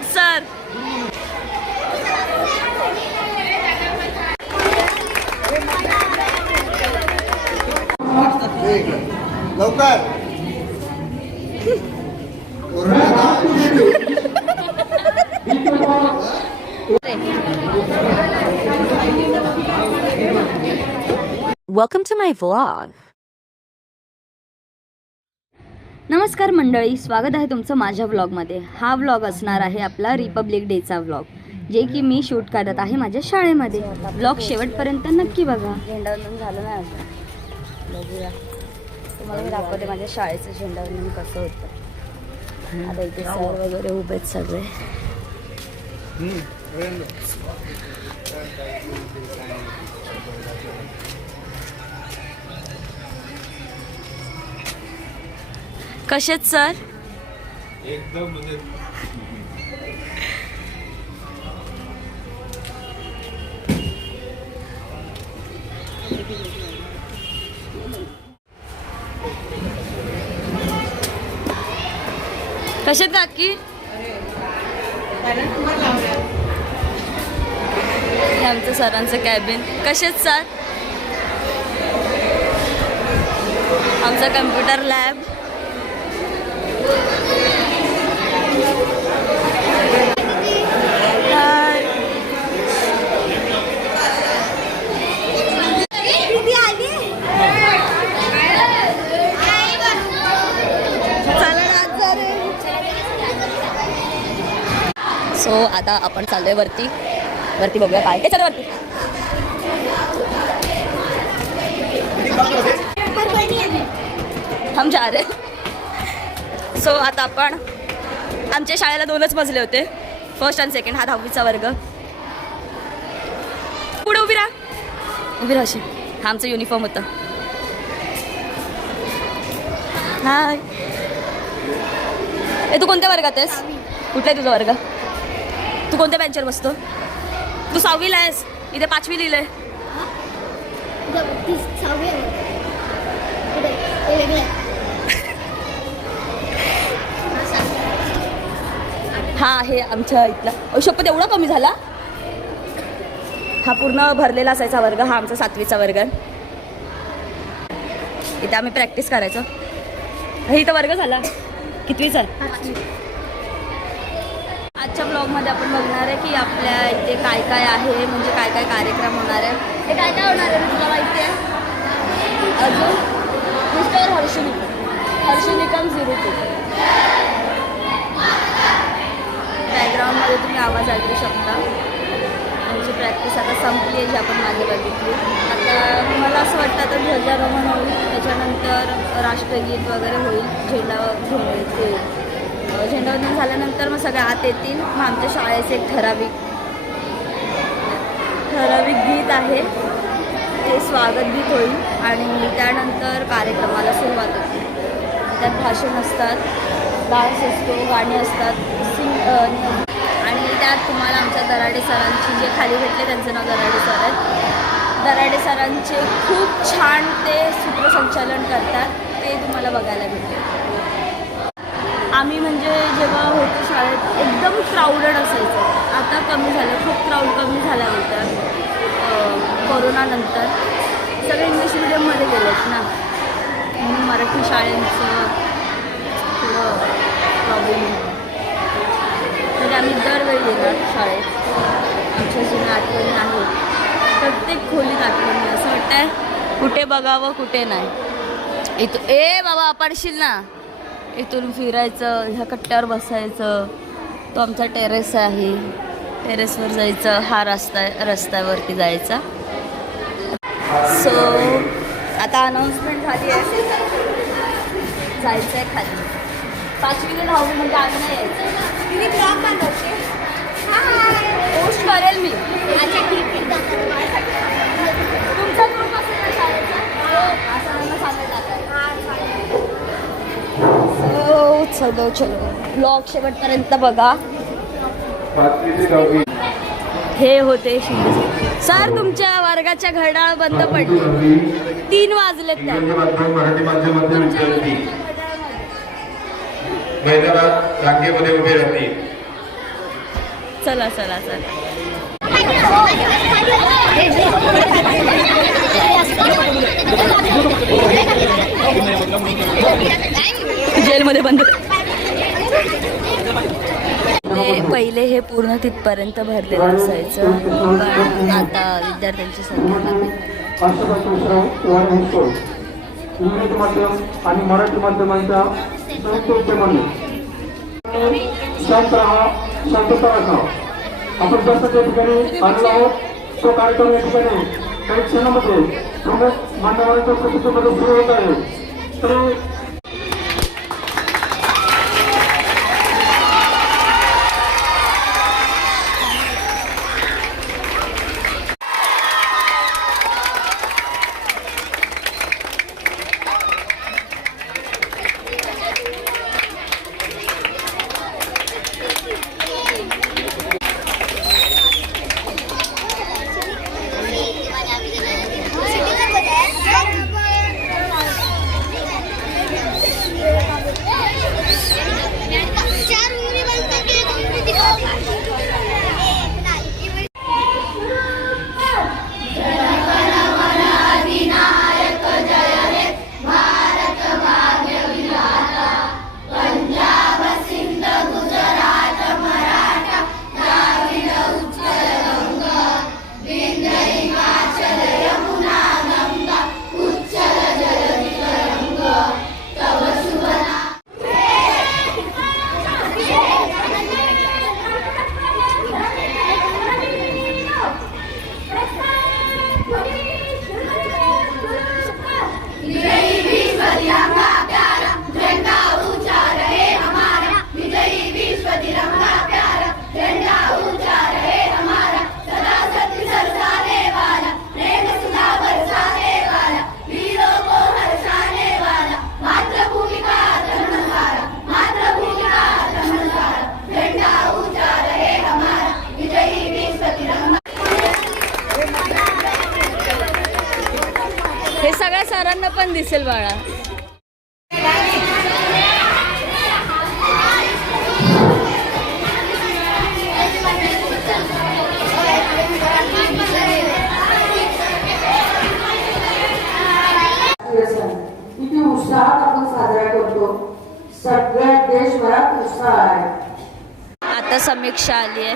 Great sir. लवकर welcome to my vlog. नमस्कार मंडळी, स्वागत आहे तुमचं माझ्या व्लॉगमध्ये. हा व्लॉग असणार आहे आपला रिपब्लिक डेचा व्लॉग, जे की मी शूट करत आहे माझ्या शाळेमध्ये. व्लॉग शेवटपर्यंत नक्की बघा. झेंडावंदन झालं नाही अजून, बघूया. तुम्हाला मी दाखवते माझ्या शाळेचं झेंडावंदन कसं होतं. आता इथे सर वगैरे उभे आहेत सगळे. कसेत सर? एकदम कसेत काकी? हे आमचं सरांचं कॅबिन. कसेत सर? आमचा कम्प्युटर लॅब. सो आता आपण चाललोय वरती. वरती बघूया काय काय चालू वरती. हम जा रहे. सो आता आपण, आमच्या शाळेला 2च मजले होते, फर्स्ट आणि सेकंड. हा 10वीचा वर्ग. पुढे उभी राहा, उभी राहाशी. हा आमचं युनिफॉर्म होतं. हाय. तू कोणत्या वर्गात आहेस? कुठला आहे तुझा वर्ग? तू कोणत्या बेंचवर बसतो? तू 6वीला आहेस. इथे 5वी लिहिलंय. हा आहे आमच्या इथला. शपथ एवढा कमी झाला. हा पूर्ण भरलेला असायचा वर्ग. हा आमचा 7वीचा वर्ग. इथे आम्ही प्रॅक्टिस करायचो. इथं वर्ग झाला कितवीचा? आजच्या ब्लॉगमध्ये आपण बघणार आहे की आपल्या इथे काय काय आहे, म्हणजे काय काय कार्यक्रम होणार आहे. हे काय काय होणार आहे तुला माहिती आहे? अजून मिस्टर हर्षनिकम 02. बॅकग्राऊंडमध्ये तुम्ही आवाज ऐकू शकता. आमची प्रॅक्टिस आता संपली आहे, जी आपण मागे बघितली. आता मला असं वाटतं आता ध्वजारोहण होईल, त्याच्यानंतर राष्ट्रगीत वगैरे होईल. झेंडा घेऊन येईल. झेंडावंदन झाल्यानंतर मग सगळे आत येतील. मग आमच्या शाळेचे एक ठराविक गीत आहे, ते स्वागत गीत होईल. आणि त्यानंतर कार्यक्रमाला सुरुवात होते. त्यात भाषण असतात, डान्स असतो, गाणी असतात, आणि त्यात तुम्हाला आमच्या दराडे सरांची, जे खाली भेटले त्यांचं नाव दराडे सर आहेत, दराडे सरांचे खूप छान ते सूत्रसंचालन करतात, ते तुम्हाला बघायला भेटेल. आम्ही म्हणजे जेव्हा होतो शाळेत एकदम क्राऊडेड असायचं. आता कमी झालं, खूप क्राऊड कमी झाला होता कोरोनानंतर. सगळे इंग्लिश मिडियममध्ये गेलेत ना, म्हणून मराठी शाळेंचं थोडं प्रॉब्लेम होतं. तरी आम्ही दरवेळी येणार शाळेत. आमच्या जुन्या आठवणी आहेत, प्रत्येक खोलीत आठवणी. असं वाटतंय कुठे बघावं कुठे नाही. इथं बाबा पडशील ना. इथून फिरायचं, ह्या कट्ट्यावर बसायचं. तो आमचा टेरेस आहे, टेरेसवर जायचं. हा रस्त्यावरती जायचा. सो आता अनाऊन्समेंट झाली आहे, जायचं आहे खाली. 5वीला 10वी म्हणजे आम्ही नाही यायचं. पोस्ट करेल मी. तुमचा ग्रुप असेल ना शाळेचा, असं मला सांगायला चलो ब्लॉग शेवटपर्यंत बघा. हे होते शिंदे सर. तुमच्या वर्गाच्या घड्याळ बंद पडली, 3 वाजलेत. मैदानात रांगेमध्ये उभे राहतील. चला चला चला. जेलमध्ये बंद. पहिले हे पूर्ण तिथपर्यंत भरलेलं असायचं, पण आता विद्यार्थ्यांची संख्या कमी झाली. इंग्रजी माध्यम आणि मराठी माध्यमांच्या संयुक्त विद्यमाने शांत राहा, शांतता राखा. आपण जास्त त्या ठिकाणी आलेलो आहोत. तो कार्यक्रम या ठिकाणी काही क्षणामध्ये प्रमुख मान्यवरांच्या उपस्थितीमध्ये सुरू होत आहे. तर हे सगळ्या सरांना पण दिसेल बाळा. किती उत्साहात आपण साजरा करतो. सगळ्या देशभरात उत्साह आहे. आता समीक्षा आली आहे.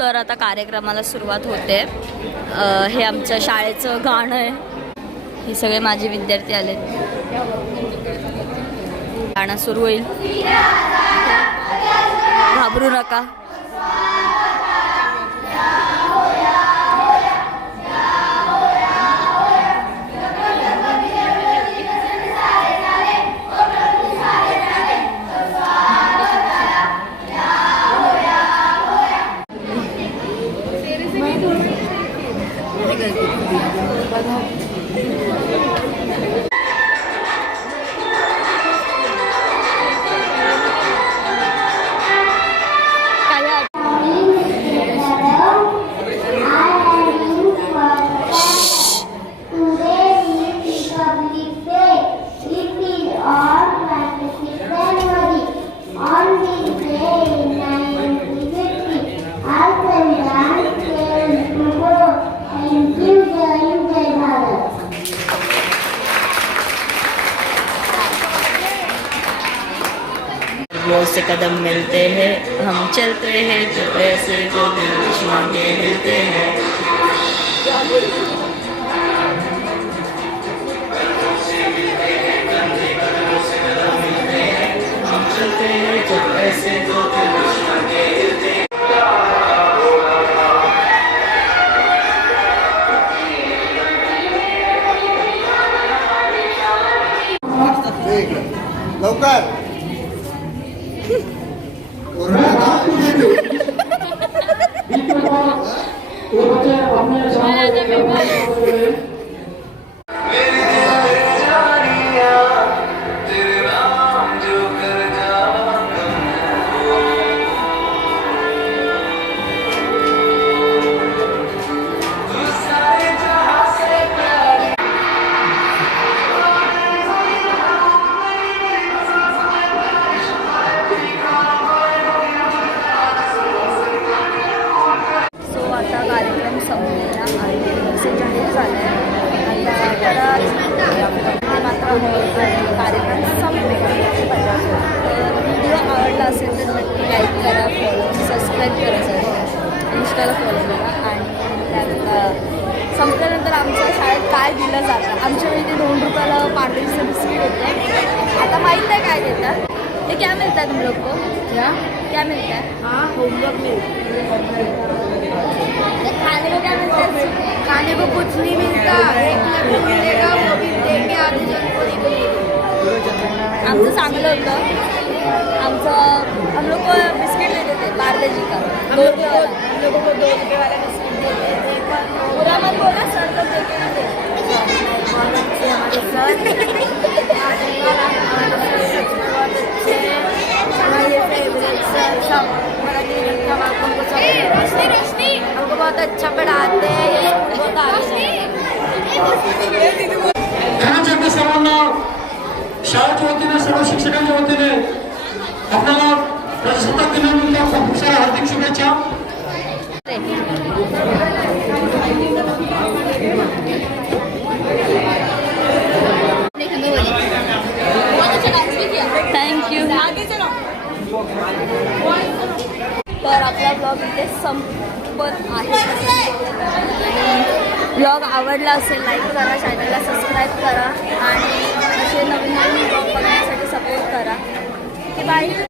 तर आता कार्यक्रमाला सुरुवात होते. हे आमच्या शाळेचं गाणं आहे. हे सगळे माझे विद्यार्थी आलेत. गाणं सुरू होईल, घाबरू नका. से कदम मिलते हैं, हम चलते हैं तो ऐसे जो दुश्मन के मिलते हैं. हम चलते हैं तो ऐसे जो दुश्मन के मिलते हैं. लवकर मात्र कार्यक्रम संपले. व्हिडिओ आवडला असेल तर नक्की लाईक करा, फॉलो, सबस्क्राईब करा, सर इंस्टाला फॉलो करा. आणि त्यानंतर संपल्यानंतर आमच्या शाळेत काय दिलं जातं. आमच्या वेळी ते 2 रुपयाला पार्लेचं बिस्किट होतं. आता माहीत नाही काय देतात. ये क्या मिलता है तुम लोग को? क्या मिलता है? हाँ, होमवर्क खाने को क्या मिलता है? खाने को कुछ नहीं मिलता. एक लड्डू मिलेगा, वो भी देंगे आधे जनवरी को. आमचं चांगलं होतं. हम लोग को बिस्किट देते थे पार्ले जी का. हम लोगों को 2 रुपये वाला बिस्किट देते थे. पूरा मत बोला सर, तो देखे ना थे हमारे हमको बहुत अच्छा पढ़ाते हैं. ये स्कूल बहुत अच्छा है. खरंच आपल्या सर्वांना शाळेच्या वतीने सर्व शिक्षकांच्या वतीने आपल्याला प्रजासत्ताक दिनानिमित्त खूप साऱ्या हार्दिक शुभेच्छा. थँक्यू. तर आपला ब्लॉग इथे संपत आहे. ब्लॉग आवडला असेल लाईक करा, चॅनलला सबस्क्राईब करा आणि असे नवीन नवीन ब्लॉग बघण्यासाठी सपोर्ट करा. Okay, bye.